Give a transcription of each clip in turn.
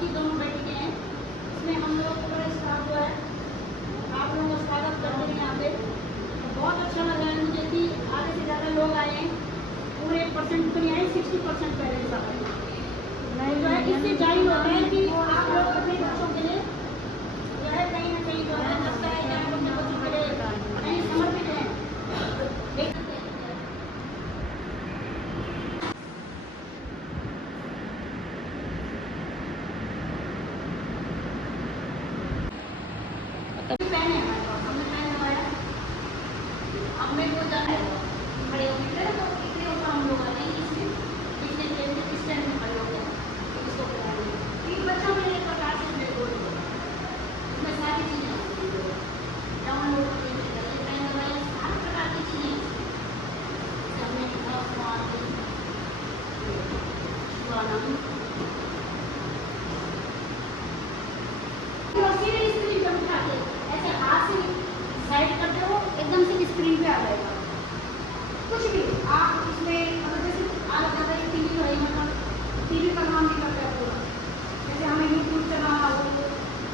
बाकी दोनों बैठे हैं। इसमें हम लोग पूरा स्टाफ जो है आप लोगों का स्वागत करते हैं यहाँ पे। बहुत अच्छा लग रहा है मुझे कि आधे से ज़्यादा लोग आए हैं। पूरे परसेंट तो नहीं आए, 60% पेरेंट्स आ रहे हैं। जो है इससे जाहिर होता है कि आप लोग अपने बच्चों के लिए जो है कहीं ना कहीं जो है लगता है कि आप अपने बच्चों के लिए कहीं समर्पित हैं। तभी पहने हमारे पास हमने पहन लगाया। अब मेरे को जाना है खड़े होकर तो इतने होता हम लोग आते हैं इसमें इस टाइम में खड़े होते हैं इसको पहनाएंगे। तीन बच्चों में एक प्रकार से मेरे को इसमें सारी चीज़ें होती हैं। डाउनलोड करके पहन लगाया हर प्रकार की चीज़ें जैसे हमने स्क्रीन पर उठा के ऐसे हाथ से साइड करते हो एकदम से स्क्रीन पे आ जाएगा। कुछ भी आप इसमें अगर जैसे आ जाता है टीवी है मतलब टीवी का काम भी करता है पूरा। जैसे हमें यूट्यूब चलाना हो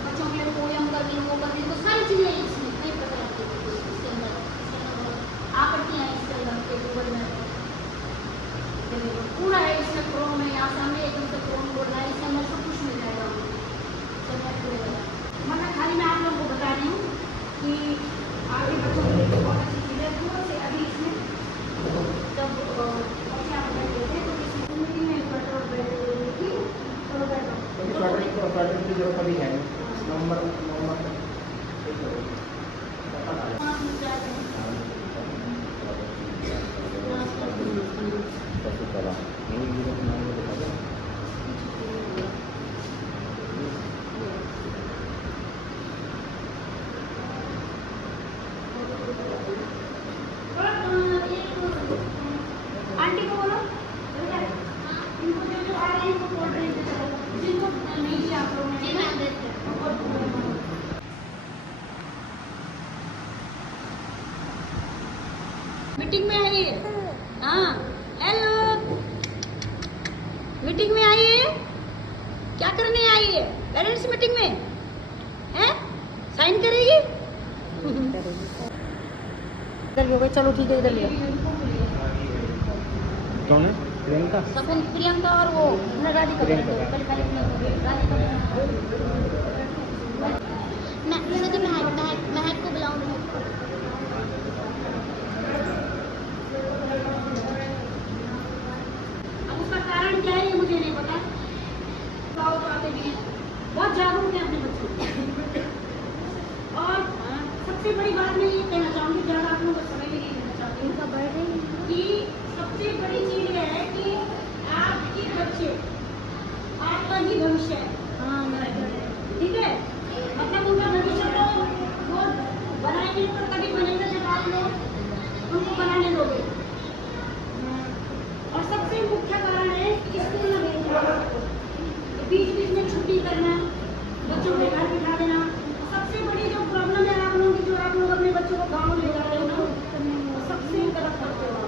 बच्चों के लिए पोयम करनी वो करनी तो सारी चीज़ें इसमें कई प्रकार की इसके अंदर आकृतियाँ इसके अंदर गूगल में पूरा है। इसमें क्रोम में यहाँ से हमें एकदम से क्रोम बोलना है इसके अंदर सब कुछ मिल जाएगा। मतलब खाली मैं आप लोगों को बता रही हूँ कि आगे बच्चों के लिए बहुत अच्छी चीज़ है। दूर से अभी इसमें जब बच्चे आप बैठे थे तो इसमें में स्वेटर की स्वेटर की जरूरत अभी है नवंबर आंटी को बोलो इनको जो आ रहे हैं इनको कोल्ड ड्रिंक जिनको नहीं दिया आप लोगों ने मीटिंग में आइए। हाँ हेलो मीटिंग में आइए। क्या करने आई है? पेरेंट्स मीटिंग में हैं? साइन करेगी? इधर हो गए। चलो ठीक है इधर लियो। कौन है? प्रियंका सकुन प्रियंका और वो राधिका महक को बुलाऊंगी। अब उसका कारण क्या है ये मुझे नहीं पता। आते भी बहुत जागरूक है अपने बच्चों और सबसे बड़ी बात मैं ये कहना चाहूँगी ज़्यादा आप लोगों को समय भी नहीं देना चाहती हूँ कि सबसे बड़ी चीज़ ये है कि आपके बच्चे आपका ही भविष्य है। ठीक है मतलब उनका भविष्य तो वो बनाएंगे तो तभी बनेगा जब आप लोग उनको बनाने दोगे। और सबसे मुख्य कारण है स्कूल में भेजना, बीच बीच में छुट्टी करना, बच्चों के घर बिठा देना। सबसे बड़ी जो प्रॉब्लम है आप लोगों की जो आप लोग अपने बच्चों को गाँव ले जा रहे हो ना सबसे गलत करते हो।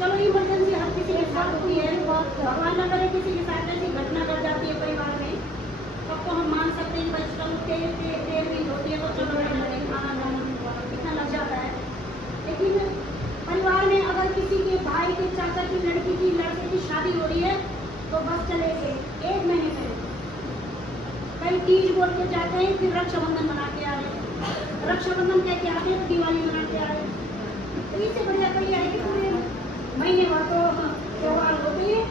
चलो इमरजेंसी हर किसी के साथ हुई है, भगवान न करे किसी के साथ ऐसी घटना घट जाती है परिवार में तब तो हम मान सकते हैं कि चलो देर भी होती है तो चलो खाना इतना लग जाता है। लेकिन परिवार में अगर किसी के भाई के चाचा की लड़की की लड़के की शादी हो रही है तो बस चले गए 1 महीने में कई तीज बोल के जाते हैं फिर रक्षाबंधन मना के आ रहे रक्षाबंधन कह के आते हैं दिवाली मना के आ रहे। तो इससे बढ़िया तो ये है कि पूरे महीने भर तो त्योहार होते हैं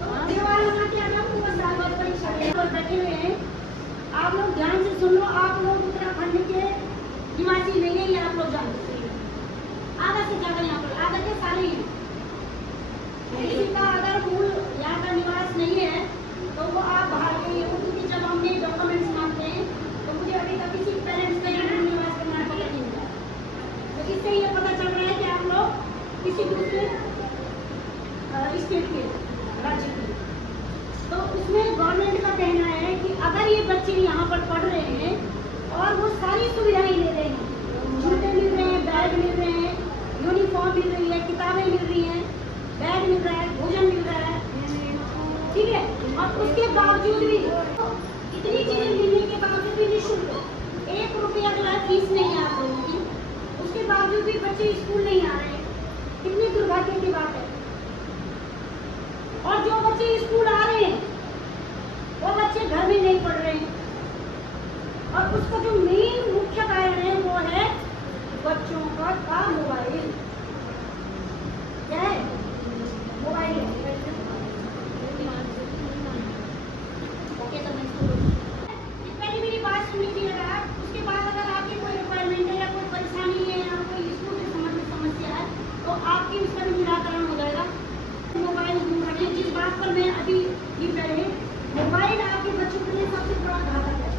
तो त्योहार मना के आ जाओ बस साल बाद परीक्षा पर बैठे हुए हैं। आप लोग ध्यान से सुन लो। आप लोग उत्तराखंड के निवासी नहीं है ये आप लोग जानते हैं। आधा से ज़्यादा यहाँ पर आधा के सारे ही किसी का अगर मूल यहाँ का निवास नहीं है तो वो आप बाहर गए हो क्योंकि जब हमने डॉक्यूमेंट्स मांगते हैं तो मुझे अभी तक किसी पेरेंट्स का यहाँ निवास करना पता नहीं मिला। तो इससे ये पता चल रहा है कि आप लोग किसी दूसरे स्टेट के राज्य के। तो उसमें गवर्नमेंट का कहना है कि अगर ये बच्चे यहाँ पर पढ़ रहे हैं और वो सारी सुविधाएं ले रहे हैं, जूते मिल रहे हैं, बैग मिल रहे हैं, यूनिफॉर्म मिल रही है, किताबें मिल रही हैं, बैग मिल रहा है, भोजन मिल रहा है, ठीक है, और उसके बावजूद भी इतनी चीजें मिलने के बावजूद भी निःशुल्क 1 रुपया जो है फीस नहीं है आप लोगों की, उसके बावजूद भी बच्चे स्कूल नहीं आ रहे हैं। कितनी दुर्भाग्य की बात है। और जो बच्चे स्कूल आ रहे हैं वो बच्चे घर में नहीं पढ़ रहे हैं, और उसका जो मेन मुख्य कारण है वो है बच्चों का मोबाइल। क्या है? मोबाइल। ओके, तो मैं पहले मेरी बात सुन लीजिएगा। उसके बाद अगर आपकी कोई रिक्वायरमेंट है या कोई परेशानी है या कोई स्कूल से संबंधित समस्या है तो आपकी उसका भी निराकरण हो जाएगा। मोबाइल दूर रखें। जिस बात पर मैं अभी ये पहले, मोबाइल आपके बच्चों के लिए सबसे बड़ा घातक है।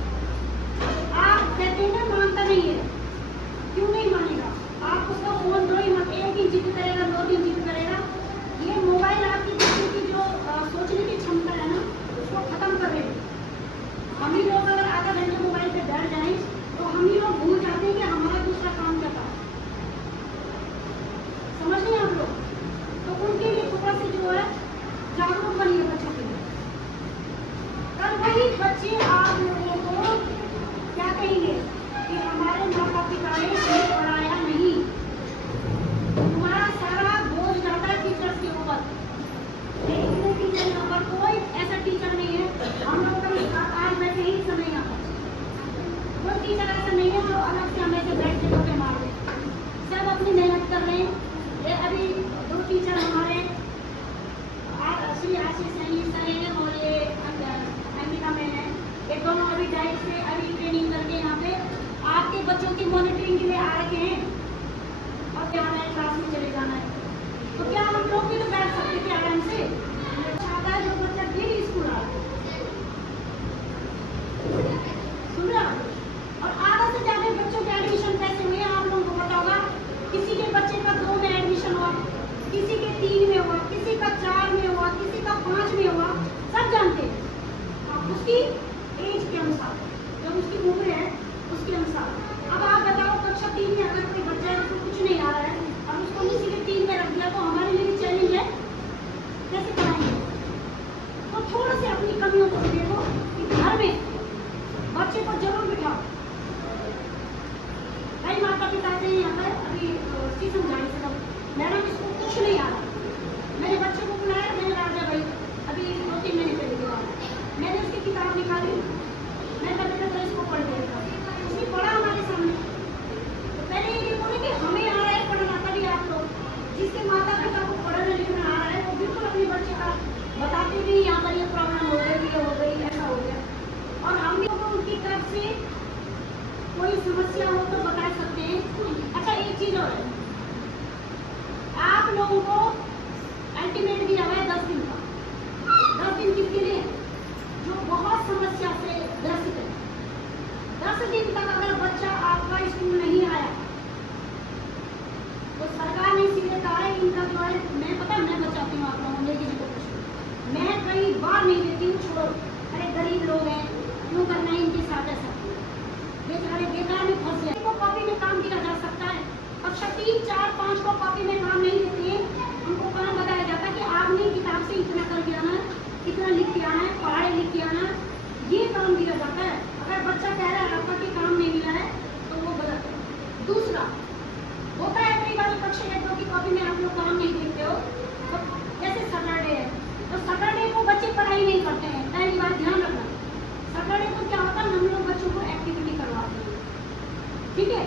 आप कहते हैं ना मानता नहीं है, क्यों नहीं मानेगा? आप उसका फोन दो ही मत, 1 दिन जिद करेगा, 2 दिन जिद करेगा। ये मोबाइल आपकी बच्चों की जो सोचने की क्षमता है ना उसको खत्म कर रहे हैं। हम ही लोग अगर आधा घंटे मोबाइल पे बैठ जाएं तो हम ही लोग भूल जाते हैं कि हमारा दूसरा काम क्या था। समझ रहे हैं आप लोग? तो उनके लिए थोड़ा सा जो है जागरूक बनिए बच्चों के लिए। कल वही बच्चे आप लोगों को क्या कहेंगे कि हमारे माता पिता ने हमें पढ़ाया नहीं। तुम्हारा सारा बोझ जाता है टीचर्स के ऊपर। लेकिन टीचर के ऊपर कोई ऐसा टीचर नहीं है। हम लोग का साथ आज बैठे ही समय आता है। कोई टीचर ऐसा नहीं है जो अलग से हमें से बैठ के टोपे मार दे। सब अपनी मेहनत कर रहे हैं। ये अभी 2 टीचर हमारे श्री आशीष सर हैं और ये अंकिता मैन है। ये दोनों अभी डाइट से अभी ट्रेनिंग करके यहाँ पे आपके बच्चों की मॉनिटरिंग के लिए आ रखे हैं। और क्या है, क्लास में चले जाना है तो क्या हम लोग भी तो बैठ सकते थे आराम से? छाता है जो बच्चा डेली स्कूल आ रहा है, सुन रहा। और आधा से ज्यादा बच्चों के एडमिशन कैसे हुए आप लोगों को पता होगा। किसी के बच्चे का 2 में एडमिशन हुआ, किसी के 3 में हुआ, किसी का 4 में हुआ, किसी का 5 में हुआ। सब जानते हैं। उसकी एज के अनुसार, जब उसकी उम्र है उसके अनुसार। अब आप बताओ कक्षा 3 में अगर कोई बच्चा है उसको कुछ नहीं आ रहा है और उसको किसी के 3 में रख दिया तो हमारे लिए चैलेंज है। कैसे कराएंगे? तो थोड़ा से अपनी कमियों को देखो कि घर में बच्चे को जरूर बिठाओ। कई माता पिता से यहाँ पर अभी समझाने से मैडम इसको कुछ नहीं आ रहा। मेरे बच्चे को बुलाया, मैंने राजा भाई अभी 2-3 महीने पहले के बाद मैंने उसकी किताब निकाली, मैं कभी तो इसको पढ़ लिया। उसने पढ़ा हमारे सामने। तो पहले ये बोले कि हमें आ रहा है पढ़ना, तभी आप लोग जिसके माता पिता को पढ़ना लिखना आ रहा है वो बिल्कुल अपने बच्चे का बताते भी यहाँ पर ये प्रॉब्लम हो गई, ये हो गई, ऐसा हो गया। और हम भी उनकी तरफ से कोई समस्या हो तो बता सकते हैं। अच्छा, एक चीज और है, आप लोगों को अल्टीमेट दिया हुआ है 10 दिन का। 10 दिन किसके लिए? जो बहुत समस्या से ग्रसित है। 10 दिन तक अगर बच्चा आपका स्कूल नहीं आया तो सरकार ने सीधे कहा है इनका जो है, मैं बचाती हूँ आप लोगों को कुछ, मैं कई बार नहीं देती हूँ। छोड़ो, अरे गरीब लोग हैं, क्यों करना है इनके साथ ऐसा? बेचारे बेकार में फंस गए। को कॉपी में काम दिया जा सकता है। कक्षा 3, 4, 5 को कॉपी में काम नहीं देते हैं। उनको काम बताया जाता है कि आपने किताब से इतना कर के आना, इतना लिख के आना है, पढ़ाई लिख के आना, ये काम दिया जाता है। अगर बच्चा कह रहा है आपका कि काम नहीं मिला है तो वो गलत है। दूसरा होता है कई बार कक्षा 1-2 की कॉपी में आप लोग काम नहीं देते हो, तो जैसे सैटरडे है तो सैटरडे को बच्चे पढ़ाई नहीं करते हैं। पहली बात ध्यान रखना, सैटरडे को क्या होता है, हम लोग बच्चों को एक्टिविटी करवाते हैं। ठीक है,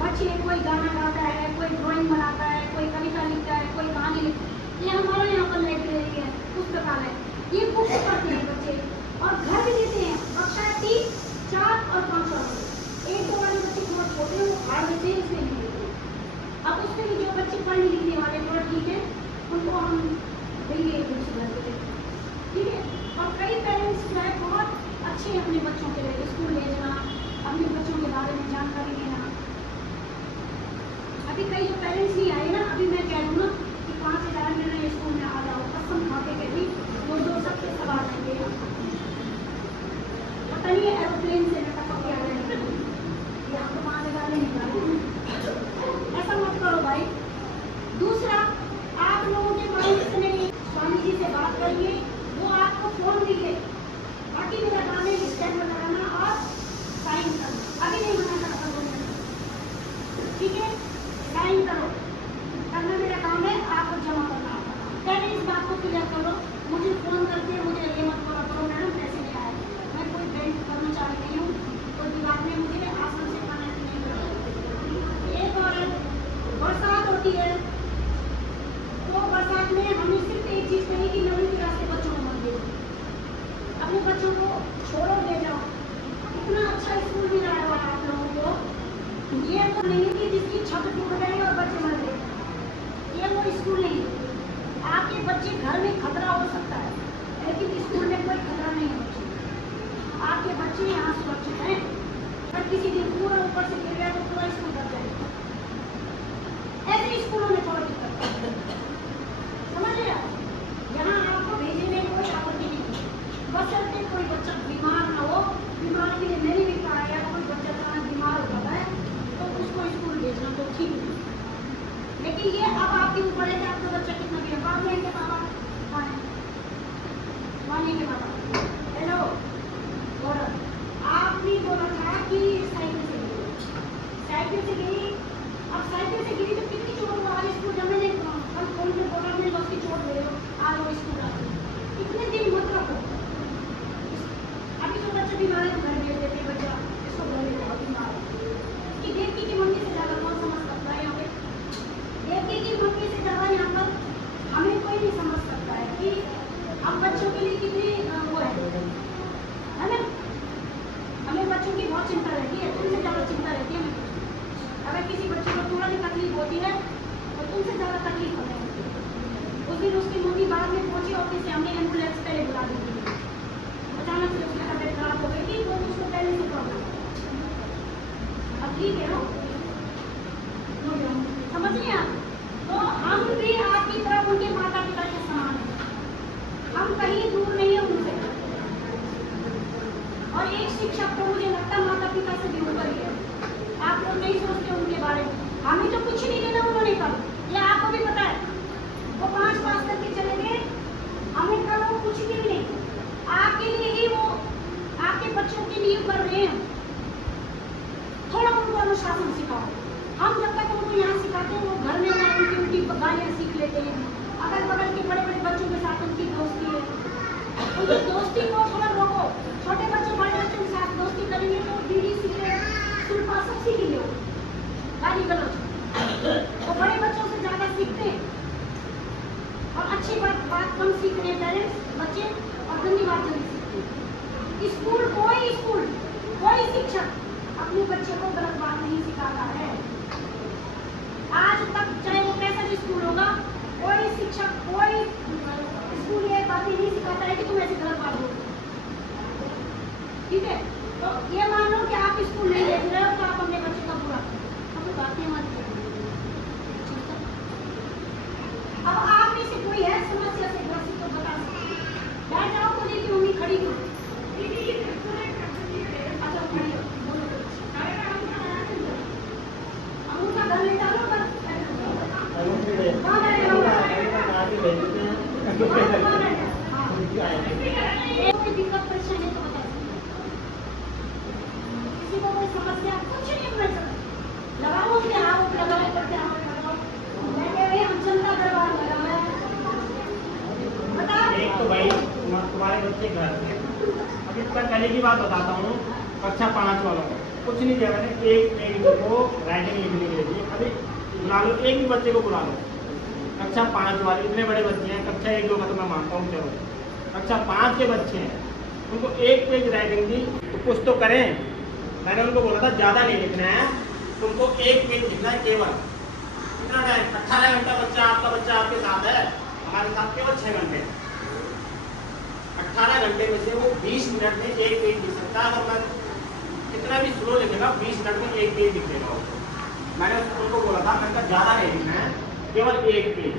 बच्चे कोई गाना गाता है, कोई ड्राइंग बनाता है, कोई कविता लिखता है, कोई कहानी लिखता है। ये हमारे यहाँ पर लाइब्रेरी है, पुस्तकालय, ये बुक्स पढ़ते हैं बच्चे और घर भी देते हैं। कक्षा 3, 4 और 5 वाले, 1-2 वाले बच्चे थोड़ा छोटे हैं, वो हार देते हैं, इसलिए नहीं देते। अब उसके लिए जो बच्चे पढ़ने लिखने वाले थोड़ा ठीक है, उनको हम देंगे बुक्स घर पे। ठीक है, और कई पेरेंट्स जो है बहुत अच्छे अपने बच्चों के लिए स्कूल ले जाना, अपने बच्चों के बारे में जानकारी देना। अभी कई जो पेरेंट्स नहीं आए ना, अभी मैं कह दूँ ना कि 5000 में नए स्कूल में आ जाओ, कसम खा के कहती, वो सबसे सवाल आएंगे। पता नहीं एरोप्लेन से मैं टपक के आ रहे हैं, यहाँ तो आने वाले नहीं, ऐसा मत करो भाई। दूसरा, आप लोगों के माइंड से नहीं, स्वामी जी से बात करिए, वो आपको फोन दिए बाकी मेरा काम है स्टैम्प लगाना और साइन करना। अभी नहीं मना कर सकता हूँ, ठीक है? साइन करो, करना मेरा काम है, आपको जमा करना होगा। पहले इस बात को क्लियर करो। मुझे फ़ोन करके मुझे ये मत बोला करो मैडम पैसे नहीं आए। मैं कोई बैंक कर्मचारी नहीं हूँ, कोई विभाग में मुझे आसन से खाना नहीं करना। एक और बरसात होती है तो बरसात में हमने सिर्फ एक चीज़ कही कि नवी क्लास के बच्चों को मत भेजो, अपने बच्चों को छोड़ो, ले जाओ। इतना अच्छा स्कूल भी रहा हुआ आप लोगों को। ये तो नहीं है कि जिसकी छत टूट गई और बच्चे मर गए, ये वो स्कूल नहीं है। आपके बच्चे घर में खतरा हो सकता है, लेकिन स्कूल में कोई खतरा नहीं है। आपके बच्चे यहाँ सुरक्षित हैं। अगर किसी दिन पूरा ऊपर से गिर गया तो पूरा स्कूल कर जाएगा। ऐसे स्कूलों में थोड़ा दिक्कत है, समझ रहे आप? यहाँ आपको भेजने में कोई आपत्ति नहीं है, बशर्ते कोई बच्चा बीमार ना हो। बीमार के लिए मैंने भी कहा है, कोई बच्चा अचानक बीमार हो जाता है तो उसको स्कूल भेजना तो ठीक है। लेकिन ये अब आपके ऊपर है कि आपका बच्चा कितना भी है। बाप नहीं के पापा मानिए के पापा हेलो, और आपने बोला था कि साइकिल से गिरी, साइकिल से गिरी। अब साइकिल से गिरी तो कितनी चोट हुआ? आज स्कूल जब मैंने कल फोन पे बोला मैंने उसकी चोट ले लो, आज वो स्कूल आते इतने दिन मत रखो। अभी तो बच्चा बीमार है तो घर भेज देते बच्चा, इसको घर में बहुत बीमार है। कि देवकी की मम्मी से ज़्यादा कौन समझ सकता है यहाँ पे? देवकी की मम्मी से ज़्यादा यहाँ पर हमें कोई नहीं समझ सकता है कि हम बच्चों के लिए कितनी वो है ना? हमें बच्चों की बहुत चिंता रहती है, तुमसे ज़्यादा चिंता रहती है हमें। अगर किसी बच्चे को थोड़ा भी तकलीफ होती है तो तुमसे ज़्यादा तकलीफ होती है। उस दिन उसकी मम्मी बाद में पहुंची ऑफिस से, हमने एम्बुलेंस पहले बुला दी थी। अचानक से उसकी तबीयत खराब हो गई थी, वो उसको पहले से प्रॉब्लम। अब ठीक है ना, समझ रहे आप? तो हम भी आपकी तरह उनके माता पिता के समान हैं, हम कहीं दूर नहीं है उनसे। और एक शिक्षक तो मुझे लगता है माता पिता से भी ऊपर ही है। आप लोग नहीं सोचते उनके बारे में। हमें तो कुछ नहीं देना उन्होंने कल, ये आपको भी पता है। वो 5 पास करके चले गए, हमें कल वो कुछ भी नहीं। आपके लिए ही वो आपके बच्चों के लिए कर रहे हैं। थोड़ा उनको अनुशासन सिखाओ। हम जब तक उनको यहाँ सिखाते हैं वो घर में उनकी उल्टी गालियाँ सीख लेते हैं। अगल बगल के बड़े बड़े बच्चों के साथ उनकी दोस्ती है, उनकी दोस्ती को थोड़ा रोको। छोटे बच्चे बड़े बच्चों के साथ दोस्ती करेंगे तो बीड़ी सिगरेट सुल्फा सब सीखेंगे, गाली गलौज। वो बड़े बच्चों से ज़्यादा सीखते हैं और अच्छी बात कम सीख रहे हैं पेरेंट्स बच्चे, और गंदी बात जल्दी सीखते हैं। स्कूल कोई शिक्षक अपने बच्चे को गलत बात नहीं सिखाता है। आज तक चाहे वो कैसा भी स्कूल होगा, कोई शिक्षक कोई स्कूल ये बातें नहीं सिखाता है कि तुम ऐसे गलत बात बोलो, ठीक है? तो ये मान लो कि आप स्कूल नहीं देख रहे हो तो आप अपने बच्चे का बुरा करो, तो बातें मत करो। अब आप में से कोई है समस्या से ग्रसित तो बता सकते, बैठ जाओ, मुझे की मम्मी खड़ी करो। अच्छा खड़ी हो, बोलो। हम उनका घर ले डालो, बस कहाँ बैठे कोई दिक्कत परेशानी तो बता सकते, किसी को कोई समस्या कुछ नहीं बन सकता। लगाओ उसके हाथ लगाओ, करके हाथ लगाओ, बैठे हुए हम जनता दरबार लगा हुआ है। बताओ एक तो भाई तुम्हारे बच्चे घर अभी तक पहले की बात बताता हूँ। कक्षा 5 वालों को कुछ नहीं दिया मैंने, एक को राइटिंग लिखने के लिए अभी बुला लो, एक भी बच्चे को बुला लो। कक्षा 5 वाले इतने बड़े बच्चे हैं, कक्षा 1-2 का तो मैं मानता हूँ, चलो कक्षा 5 के बच्चे हैं, उनको 1 पेज राइटिंग दी तो कुछ तो करें। मैंने उनको बोला था ज़्यादा नहीं लिखना है, तुमको 1 पेज लिखना है केवल। कितना टाइम? 18 घंटा बच्चा आपके साथ है, हमारे साथ केवल 6 घंटे। 18 घंटे में से वो 20 मिनट में 1 पेज लिख सकता है। अगर मैं कितना भी स्लो लिखेगा 20 मिनट में 1 पेज लिख देगा। मैंने उनको बोला था, मैंने कहा ज़्यादा नहीं लिखना है, केवल 1 पेज,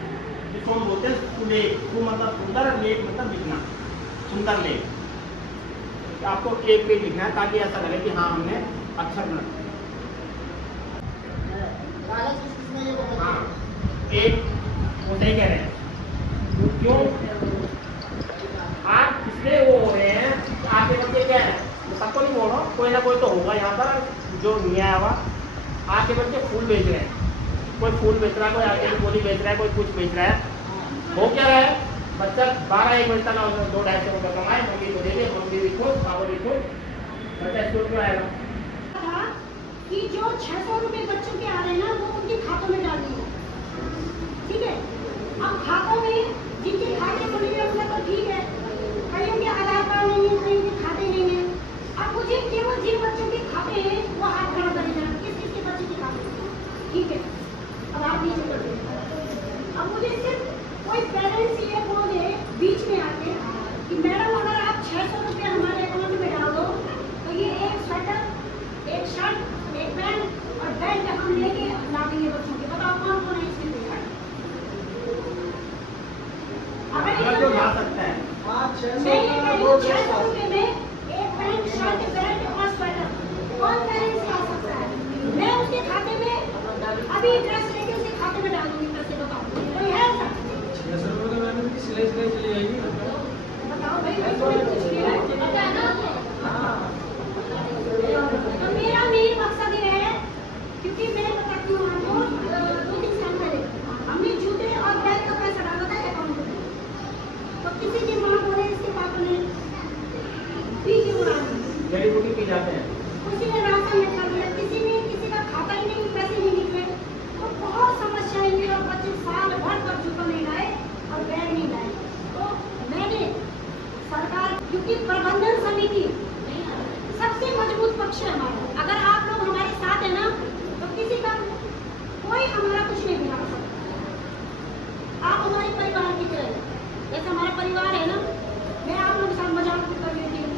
जिसको हम बोलते हैं सुलेख। सु मतलब सुंदर, लेख मतलब लिखना, सुंदर लेख। आपको 1 पेज लिखना है ताकि ऐसा लगे कि हाँ हमने अक्षर बना। हाँ, एक वो नहीं कह रहे हैं क्यों आप इसलिए वो हो रहे हैं, आपके नहीं बोल रहा हूँ, कोई ना कोई तो होगा यहाँ पर जो नहीं आया हुआ। आके बच्चे फूल बेच रहे हैं, कोई फूल बेच रहा है, कोई आके की गोली बेच रहा है, कोई कुछ बेच रहा है। हो क्या रहा है, बच्चा 12-1 बजे तक 200-250 रुपये कमाए, मम्मी को दे दे, मम्मी भी खुश, पापा भी खुश, बच्चा स्कूल क्यों आएगा। था कि जो 600 रुपए बच्चों के आ रहे हैं ना, वो उनके खातों में डाल दिए, ठीक है। अब खातों में जिनके खाते खुले हुए हैं तो ठीक है, कईयों के आधार कार्ड नहीं है, कईयों के खाते नहीं है। अब मुझे केवल जिन बच्चों के खाते हैं वो हाथ खड़ा करेगा, किस किस के बच्चे के खाते, ठीक है। अब आप नीचे कर दो। अब मुझे सिर्फ कोई पेरेंट्स ये बोले बीच में आके कि मैडम अगर आप 600 रुपये हमारे अकाउंट में डाल दो तो ये एक स्वेटर, एक शर्ट, एक पैंट और बेल्ट हम लेके ला देंगे बच्चों के। बताओ कौन कौन है इसमें तैयार? अगर जो ला सकता है मैं ये कह रही हूँ 600 रुपये में एक पैंट, शर्ट, बेल्ट और स्वेटर कौन पेरेंट्स ला सकता है? मैं उसके खाते में अभी ड्रेस लेके उसके खाते में डाल दूंगी, पैसे बताओ कोई है ऐसा? 600 रुपये तो मैंने सिलाई चली जाएगी। बताओ भाई, भाई कोई कुछ नहीं है, पता है ना आपको? तो मेरा मेन मकसद ये है, क्योंकि मैं बताती हूँ आपको, 2-3 साल पहले हमने जूते और बैग का पैसा डाला था अकाउंट में, तो किसी की माँ बोले इसके पापा ने पी के उड़ा दी, जड़ी बूटी पी जाते हैं। किसी ने राशन में कर दिया, किसी का खाता ही नहीं, पैसे नहीं निकले, तो बहुत समस्याएं हुई और बच्चे साल भर तक जूता नहीं लाए और बैग नहीं लाए। तो मैंने सरकार, क्योंकि प्रबंधन समिति सबसे मजबूत पक्ष है हमारा, अगर आप लोग हमारे साथ है ना तो किसी का कोई हमारा कुछ नहीं बिगाड़ सकता। आप हमारे परिवार की तरह, जैसे हमारा परिवार है ना, मैं आप लोगों के साथ मजाक भी कर लेती हूँ,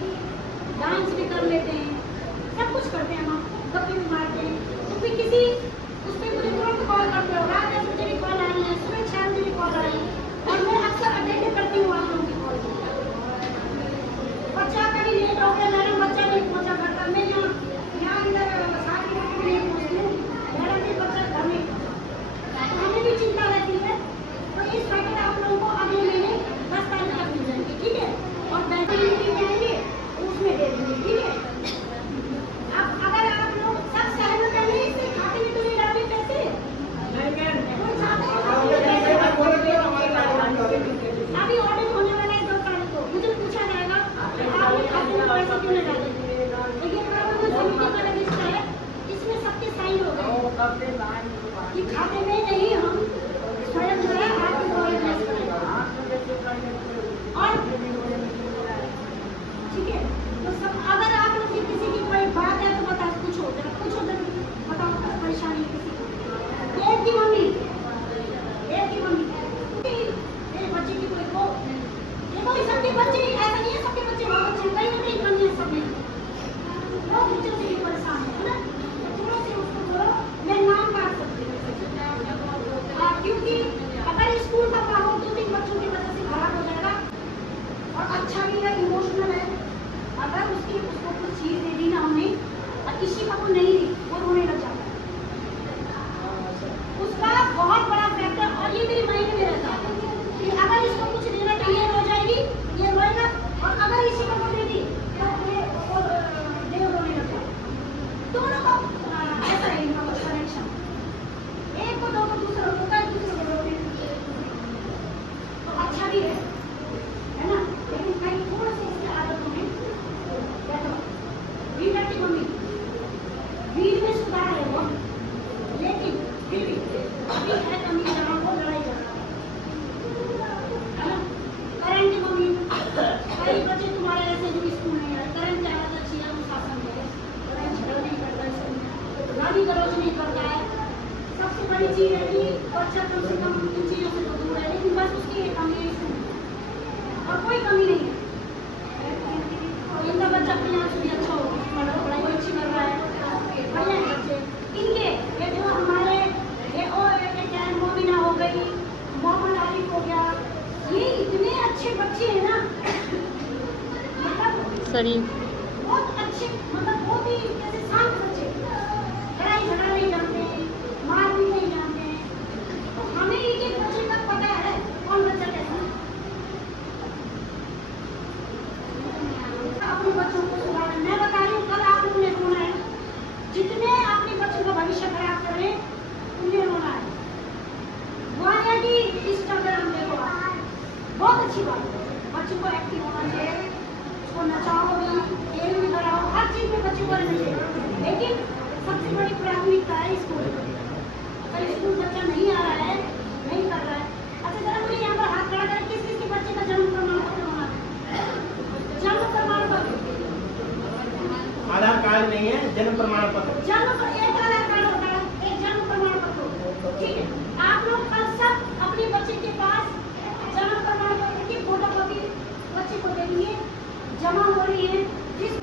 डांस भी कर लेते हैं, सब कुछ करते हैं, हम गप्पे भी मारते हैं। तो फिर किसी उस पर मुझे तुरंत कॉल करते हो, रात 10 बजे भी कॉल आई है, सुबह 6 बजे भी कॉल आई, और मैं अक्सर अटेंड करती हूँ आप लोगों की कॉल। बच्चा कभी लेट हो गया, मैडम बच्चा नहीं पहुंचा घर तक, मैं यहाँ इधर 7 मिनट में नहीं पहुँचती हूँ, मैडम जी बच्चा घर नहीं पहुंचा, तो हमें भी चिंता रहती है। तो इस पैकेट आप लोगों को अगले महीने 10 तारीख तक मिल जाएंगे, ठीक है, और बैंक मीटिंग में आएंगे उसमें दे देंगे, ठीक है। अब अगर आप लोग सब सहमत है, इससे खाते में तो नहीं डाले पैसे, कोई चाहते हैं अभी ऑडिट होने वाला है 2 तारीख को, मुझे पूछा जाएगा कि आपने खाते में पैसे क्यों नहीं डाले। तो ये प्रबंधन समिति का रजिस्टर है, इसमें सबके साइन हो गए कि खाते में नहीं, हम स्वयं जो है आपके द्वारा इन्वेस्ट करेंगे, और ठीक है। तो सब अगर आप लोग की किसी की कोई बात है तो बताओ, कुछ हो जाए बताओ, परेशानी किसी को, एक की मम्मी मेरे बच्चे की कोई को देखो, सबके बच्चे ऐसा नहीं है, सबके बच्चे बहुत अच्छे, कई ना कई कमी है सब में, बहुत बच्चों से भी परेशान है ना, थोड़ा से उसको बोलो, मैं नाम काट सकती हूँ, क्योंकि अगर स्कूल का माहौल 2-3 बच्चों की वजह से खराब हो जाएगा, और अच्छा भी है, इमोशनल है, अगर उसको कुछ चीज़ दे दी ना हमने और किसी का वो नहीं दी, वो रोने लग जाता है, उसका बहुत बड़ा फैक्टर। और ये मेरे माइंड में रहता है कि अगर इसको कुछ देना तो ये रो जाएगी, ये रोएगा, और अगर इसी को दे दी तो ये देव रोने लग जाएगा। दोनों का ऐसा है इनका कुछ कनेक्शन, एक को दो को दूसरा होता है, दूसरे को रोने तो अच्छा भी है ना, लेकिन कहीं थोड़ा सा इसकी आदत में वीर की मम्मी, वीर में सुधार है वो, लेकिन फिर भी अभी है कमी, जहाँ वो लड़ाई कर रहा है ना। करण की मम्मी, कई बच्चे तुम्हारे ऐसे जो स्कूल नहीं आए, करण की हालत अच्छी है, अनुशासन है, करण झगड़ा नहीं करता है स्कूल में, गाली गलौज नहीं करता है, सबसे बड़ी चीज़ है कि बच्चा कम से कम इन चीज़ों से तो दूर है, लेकिन बस उसकी एक कमी है स्कूल में, और कोई कमी नहीं है। इनका बच्चा क्लास भी अच्छा हो, पढ़ाई अच्छी कर रहा है, बढ़िया है बच्चे इनके। ये जो हमारे ये क्या मोमिना हो गई, मोहम्मद आरिफ हो गया, ये इतने अच्छे बच्चे हैं ना, मतलब बहुत अच्छे, मतलब बहुत ही जैसे शांत बच्चे, लड़ाई झगड़ा नहीं जानते, मार भी नहीं जानते, तो हमें एक बच्चे का पता है कौन बच्चा कैसा है। अपने बच्चों को सुधारना, मैं बता रही हूँ इंस्टाग्राम देखो आप, बहुत अच्छी बात है। बच्चों को एक्टिव होना चाहिए, उसको नचाओ भी, खेल भी कराओ, हर चीज में बच्चों को रहना चाहिए। लेकिन सबसे बड़ी प्राथमिकता है स्कूल। अगर स्कूल बच्चा नहीं आ रहा है, नहीं कर रहा है, अच्छा जरा मुझे यहाँ पर हाथ खड़ा करें, किस किस के बच्चे का जन्म प्रमाण पत्र होना है? जन्म प्रमाण पत्र, आधार कार्ड नहीं है, जन्म प्रमाण पत्र। एक आधार कार्ड होता है, एक जन्म प्रमाण पत्र होता है। ठीक है, आप लोग कल सब अपने बच्चे के पास जन्म प्रमाण पत्र की फोटोकॉपी बच्चे को देंगे, जमा हो रही है। जिस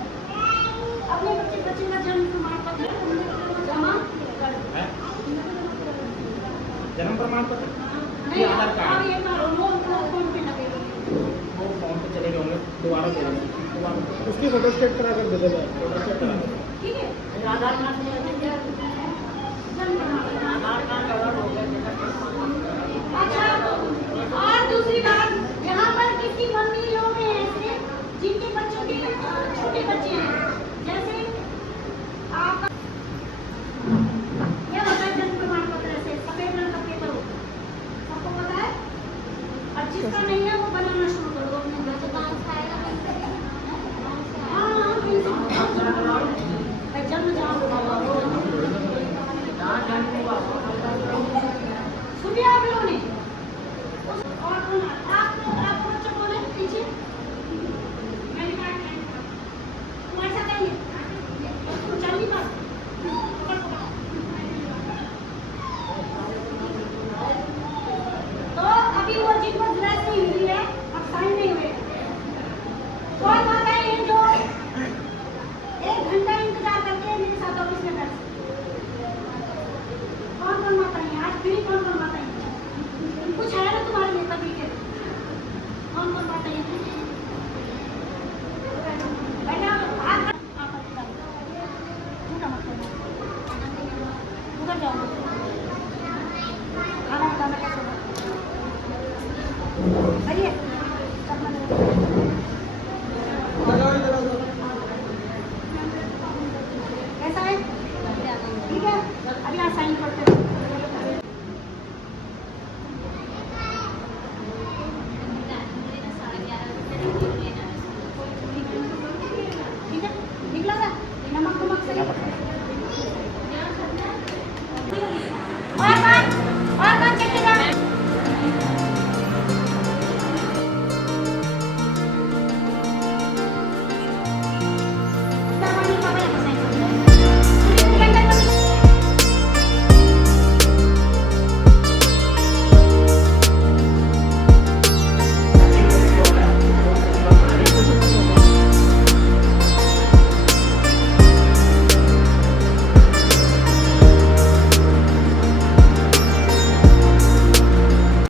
अपने बच्चे का जन्म प्रमाण पत्र जमा कर दो। है? जन्म प्रमाण पत्र नहीं, ये आधार कार्ड अब ये करो, वो फॉर्म पे लगेगा। वो फॉर्म पे चले गए होंगे, दोबारा दे देंगे, दोबारा उसकी फोटो स्टेट करा कर दे देना। ठीक है, आधार कार्ड जन्म प्रमाण पत्र। आधार कार्ड अलग हो गया। अच्छा, और दूसरी बात, यहाँ पर किसी मम्मी लोग हैं ऐसे जिनके बच्चों के छोटे बच्चे हैं, जैसे आपका ये होता है जन्म प्रमाण पत्र, ऐसे सफेद रंग का पेपर होता है, सबको पता है। और जिसका नहीं है वो बनाना शुरू कर दो अपने घर से। हाँ, जन्म सुनिए आप लोगों ने। और कौन आप बच्चों कौन है पीछे? तुम्हारे साथ आइए, चल नहीं पाते। तो अभी वो जिनको ड्रेस नहीं मिली है, अब साइन नहीं हुए, कौन माताएं हैं जो 1 घंटा इंतजार करके मेरे साथ ऑफिस में बैठ? कौन माताएं हैं आज फ्री? कौन माताएं हैं? कुछ है ना तुम्हारे लिए तभी के? कौन माताएं हैं? बेटा हाथ उधर जाओ, खाना बताना कैसे होगा? करिए कैसा है? ठीक है, अभी यहाँ साइन करते हैं।